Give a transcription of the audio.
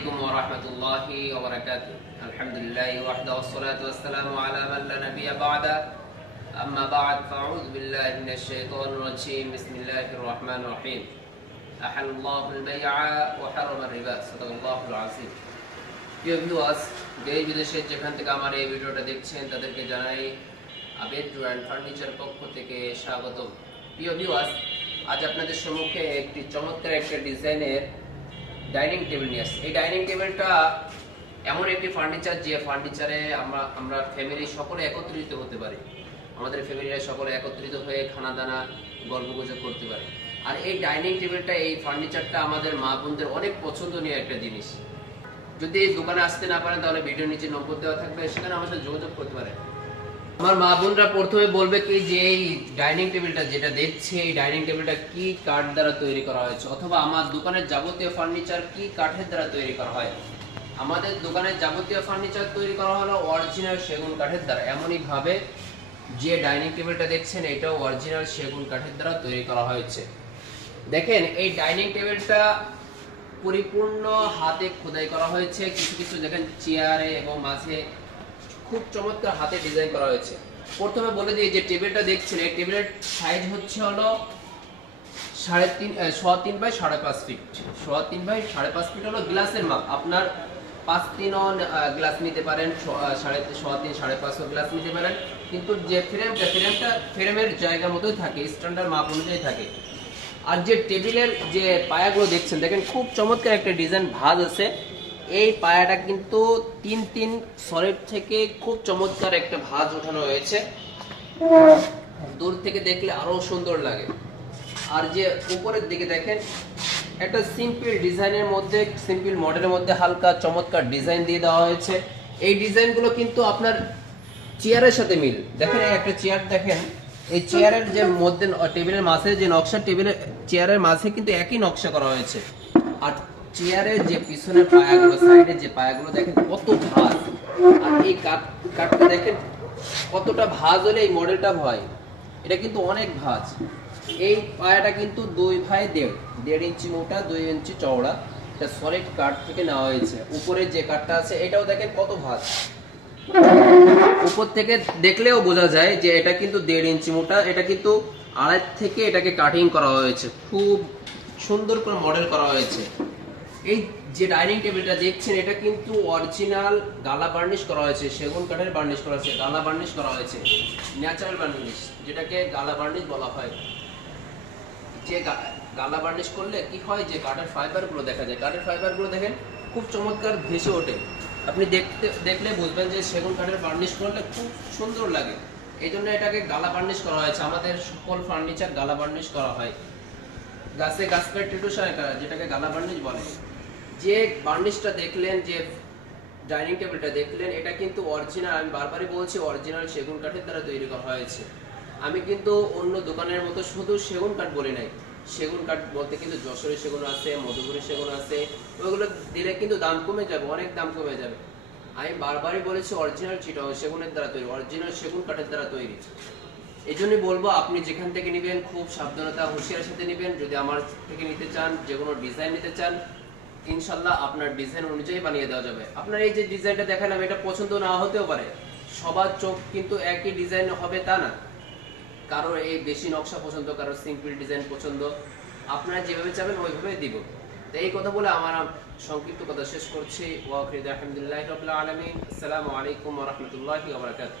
عليكم ورحمة الله وبركاته. الحمد لله وحده والصلاة والسلام على من لا نبي بعده. أما بعد فأعوذ بالله من الشيطان الرجيم. بسم الله الرحمن الرحيم. أحل الله البيع وحرم الربا. صدق الله العظيم. প্রিয় ভিউয়ার্স, দেশ বিদেশের যেখান থেকে আমার এই ভিডিওটা দেখছেন তাদেরকে জানাই আবেদ অ্যান্ড ফার্নিচার পক্ষ থেকে স্বাগতম। প্রিয় ভিউয়ার্স, আজ আপনাদের সম্মুখে একটি চমৎকার একটা ডিজাইনের ডাইনিং টেবিল নিয়ে আসছি। এই ডাইনিং টেবিলটা এমন একটি ফার্নিচার যে ফার্নিচারে আমরা ফ্যামিলি সকলে একত্রিত হতে পারি। আমাদের ফ্যামিলিরা সকলে একত্রিত হয়ে খানা দানা গল্পগুজব করতে পারে। আর এই ডাইনিং টেবিলটা, এই ফার্নিচারটা আমাদের মা বোনদের অনেক পছন্দনীয় একটা জিনিস। যদি এই দোকানে আসতে না পারেন তাহলে ভিডিওর নিচে নম্বর দেওয়া থাকবে, সেখানে আমার সাথে যোগাযোগ করতে পারেন। আমার মা বোনরা প্রথমে বলবে কি যে এই ডাইনিং টেবিলটা যেটা দেখছে, এই ডাইনিং টেবিলটা কি কাঠ দ্বারা তৈরি করা হয়েছে, অথবা আমার দোকানের যাবতীয় ফার্নিচার কি কাঠের দ্বারা তৈরি করা হয়। আমাদের দোকানের যাবতীয় ফার্নিচার তৈরি করা হলো অরিজিনাল সেগুন কাঠের দ্বারা। এমনই ভাবে যে ডাইনিং টেবিলটা দেখছেন এটাও অরিজিনাল সেগুন কাঠের দ্বারা তৈরি করা হয়েছে। দেখেন, এই ডাইনিং টেবিলটা পরিপূর্ণ হাতে খোদাই করা হয়েছে। কিছু কিছু দেখেন চেয়ারে এবং মাঝে খুব চমৎকার হাতে ডিজাইন করা হয়েছে। প্রথমে বলে দিই, যে টেবিলটা দেখছেন এই টেবিলের সাইজ হচ্ছে হলো 3.5 বাই 5.5 ফিট। 3.5 বাই 5.5 ফিট হলো গ্লাসের মাপ। আপনার 5-3 গ্লাস নিতে পারেন, 3.5 5.5 গ্লাস নিতে পারেন, কিন্তু যে ফ্রেমটা ফ্রেমের জায়গা মতোই থাকে, স্ট্যান্ডার্ড মাপ অনুযায়ী থাকে। আর যে টেবিলের যে পায়াগুলো দেখছেন, দেখেন খুব চমৎকার একটা ডিজাইন ভাঁজ আছে। এই পায়াটা কিন্তু 3 সলিড থেকে খুব চমৎকার একটা ভাঁজ ওঠানো হয়েছে। দূর থেকে দেখলে আরো সুন্দর লাগে। আর যে উপরের দিকে দেখেন, একটা সিম্পল ডিজাইনের মধ্যে, সিম্পল মডেলের মধ্যে হালকা চমৎকার ডিজাইন দিয়ে দেওয়া হয়েছে। এই ডিজাইনগুলো কিন্তু আপনার চেয়ারের সাথে মিল। দেখেন একটা চেয়ার, দেখেন এই চেয়ারের যে মধ্যে টেবিলের মাঝে যে নকশা, চেয়ারের মাঝে কিন্তু একই নকশা করা হয়েছে। আর চেয়ারের যে পিছনের পায়াগুলো, সাইডে যে পায়াগুলো দেখেন কত ভাঁজ। আর এই কাঠটা দেখেন কতটা ভাঁজ হলে এই মডেলটা হয়। এটা কিন্তু অনেক ভাঁজ। এই পায়াটা কিন্তু 2 বাই 1.5 ইঞ্চি মোটা, 2 ইঞ্চি চওড়া। এটা সলিড কাঠ থেকে নেওয়া হয়েছে। উপরে যে কাঠটা আছে এটাও দেখেন কত ভাঁজ। উপর থেকে দেখলেও বোঝা যায় যে এটা কিন্তু 1.5 ইঞ্চি মোটা। এটা কিন্তু আড়াই থেকে এটাকে কাটিং করা হয়েছে, খুব সুন্দর করে মডেল করা হয়েছে। এই যে ডাইনিং টেবিলটা দেখছেন এটা কিন্তু অরিজিনাল গালা বার্নিশ করা হয়েছে, সেগুন কাঠের বার্নিশ করা হয়েছে, গালা বার্নিশ করা হয়েছে, ন্যাচারাল বার্নিশ, যেটাকে গালা বার্নিশ বলা হয়। যে গালা বার্নিশ করলে কি হয়, যে কাঠের ফাইবারগুলো দেখা যায়, কাঠের ফাইবারগুলো দেখেন খুব চমৎকার ভেসে ওঠে। আপনি দেখলে বুঝবেন যে সেগুন কাঠের বার্নিশ করলে খুব সুন্দর লাগে। এই জন্য এটাকে গালা বার্নিশ করা হয়েছে। আমাদের সকল ফার্নিচার গালা বার্নিশ করা হয়, গাছে গাছ যেটাকে গালা বার্নিশ বলে। যে বার্নিশটা দেখলেন, যে ডাইনিং টেবিলটা দেখলেন, এটা কিন্তু অরিজিনাল, আমি বারবারই বলছি, অরিজিনাল সেগুন কাঠের দ্বারা তৈরি করা হয়েছে। আমি কিন্তু অন্য দোকানের মতো শুধু সেগুন কাঠ বলি নাই। সেগুন কাঠ বলতে কিন্তু যশোরের সেগুন আছে, মধুপুরের সেগুন আছে। ওইগুলো দিলে কিন্তু দাম কমে যাবে, অনেক দাম কমে যাবে। আমি বারবারই বলেছি অরিজিনাল চিটাগং সেগুনের দ্বারা তৈরি, অরিজিনাল সেগুন কাঠের দ্বারা তৈরি। এই জন্যই বলবো আপনি যেখান থেকে নেবেন খুব সাবধানতা হুঁশিয়ার সাথে নেবেন। যদি আমার থেকে নিতে চান, যে কোনো ডিজাইন নিতে চান, ইনশাল্লাহ আপনার ডিজাইন অনুযায়ী বানিয়ে দেওয়া যাবে। আপনার এই যে ডিজাইনটা দেখালাম, এটা পছন্দ না হতেও পারে। সবার চোখ কিন্তু একই ডিজাইন হবে তা না। কারোর এই বেশি নকশা পছন্দ, কারোর সিম্পল ডিজাইন পছন্দ। আপনারা যেভাবে চাবেন ওইভাবে দিব। তো এই কথা বলে আমার সংক্ষিপ্ত কথা শেষ করছি। ওয়া আখিরু আলহামদুলিল্লাহি রাব্বিল আলামিন। আসসালামু আলাইকুম ওয়া রাহমাতুল্লাহি ওয়া বারাকাতুহু।